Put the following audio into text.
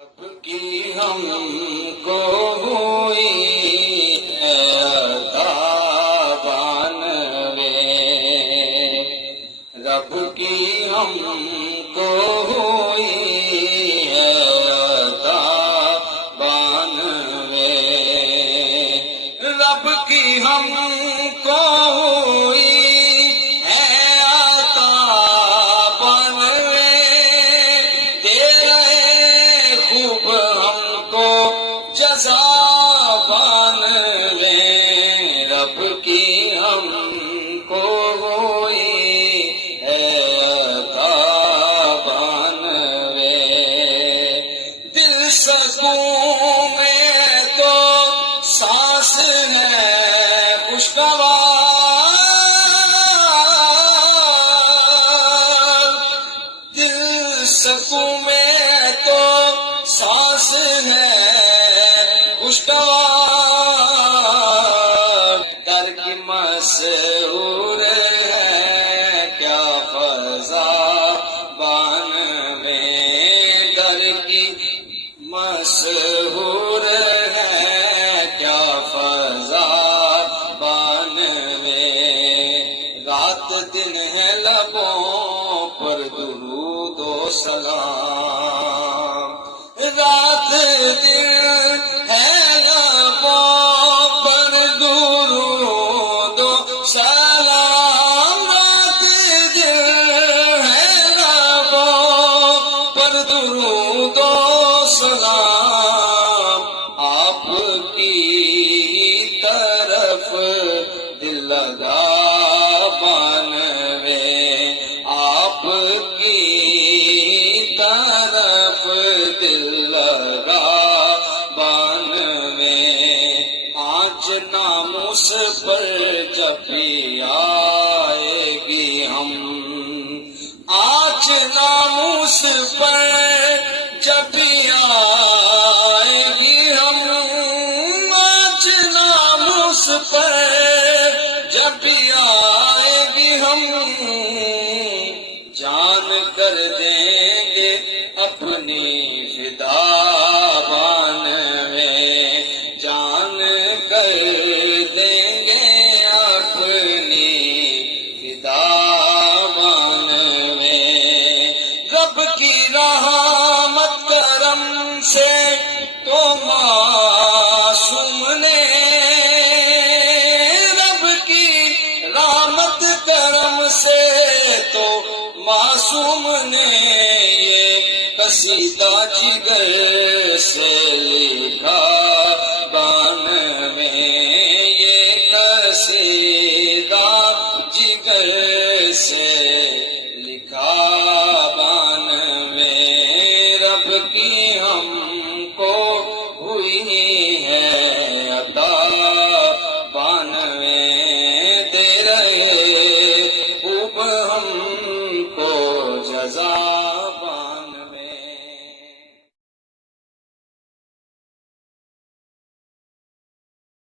رب کی ہم کو ہوئی عطا بانوے، رب کی ہم کو ہوئی عطا بانوے، رب کی ہم کو ہوئی رب کی ہم کو ہوئی عطا بانوے، دل سکون میں تو سانس ہے خوشگوار، دل سکون میں تو سانس ہے خوشگوار، مسحور ہے کیا فضا بانوے، در کی مسحور ہے کیا فضا بانوے، رات دن ہے لبوں پر درود و سلام، رات دن ہے لبوں پر درود سلام، رات دن ہے لبوں پر درود و سلام، آپ کی طرف دل لگا بانوے، آپ کی طرف دل لگا بانوے، آج ناموس پر جب بھی آئے گی ہم، آج ناموس پر جب بھی آئے گی ہم، آج ناموس پر جب بھی آئے گی ہم، جان کر دیں گے اپنی فدا بانوے، جان کر دیں گے اپنی فدا بانوے، رب کی رحمت کرم سے تو معصوم نے، رب کی رحمت کرم سے تو معصوم نے یہ قصیدہ جگر سے لکھا بانوے، یہ قصیدہ جگر سے لکھا بانوے، رب کی ہم کو ہوئی ہے عطا بانوے، دے رہے خوب ہم کو جزا